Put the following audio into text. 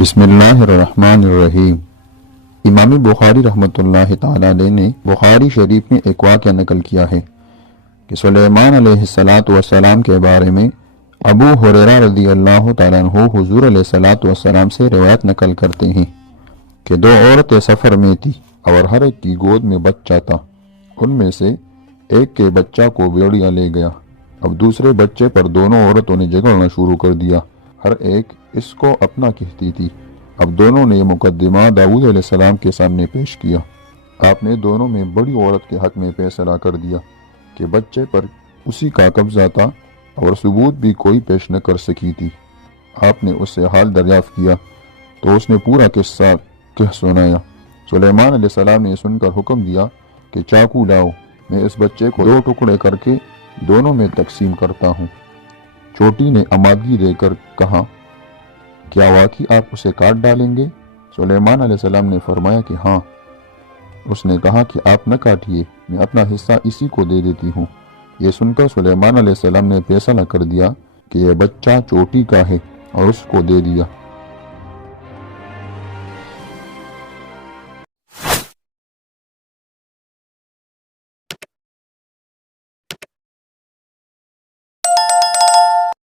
بسم اللہ الرحمن الرحیم۔ امام بخاری رحمۃ اللہ تعالی علیہ نے بخاری شریف میں ایک واقعہ نقل کیا ہے کہ سلیمان علیہ السلام کے بارے میں ابو ہریرہ رضی اللہ تعالیٰ عنہ حضور علیہ السلام سے روایت نقل کرتے ہیں کہ دو عورتیں سفر میں تھی اور ہر ایک کی گود میں بچہ تھا۔ ان میں سے ایک کے بچہ کو بھیڑیا لے گیا۔ اب دوسرے بچے پر دونوں عورتوں نے جھگڑنا شروع کر دیا، ہر ایک اس کو اپنا کہتی تھی۔ اب دونوں نے یہ مقدمہ داؤد علیہ السلام کے سامنے پیش کیا۔ آپ نے دونوں میں بڑی عورت کے حق میں فیصلہ کر دیا کہ بچے پر اسی کا قبضہ تھا اور ثبوت بھی کوئی پیش نہ کر سکی تھی۔ آپ نے اس سے حال دریافت کیا تو اس نے پورا قصہ کہہ سنایا۔ سلیمان علیہ السلام نے سن کر حکم دیا کہ چاقو لاؤ، میں اس بچے کو 2 ٹکڑے کر کے دونوں میں تقسیم کرتا ہوں۔ چوٹی نے آمادگی دے کر کہا، کیا واقعی آپ اسے کاٹ ڈالیں گے؟ سلیمان علیہ السلام نے فرمایا کہ ہاں۔ اس نے کہا کہ آپ نہ کاٹیے، میں اپنا حصہ اسی کو دے دیتی ہوں۔ یہ سن کر سلیمان علیہ السلام نے فیصلہ کر دیا کہ یہ بچہ چوٹی کا ہے اور اس کو دے دیا۔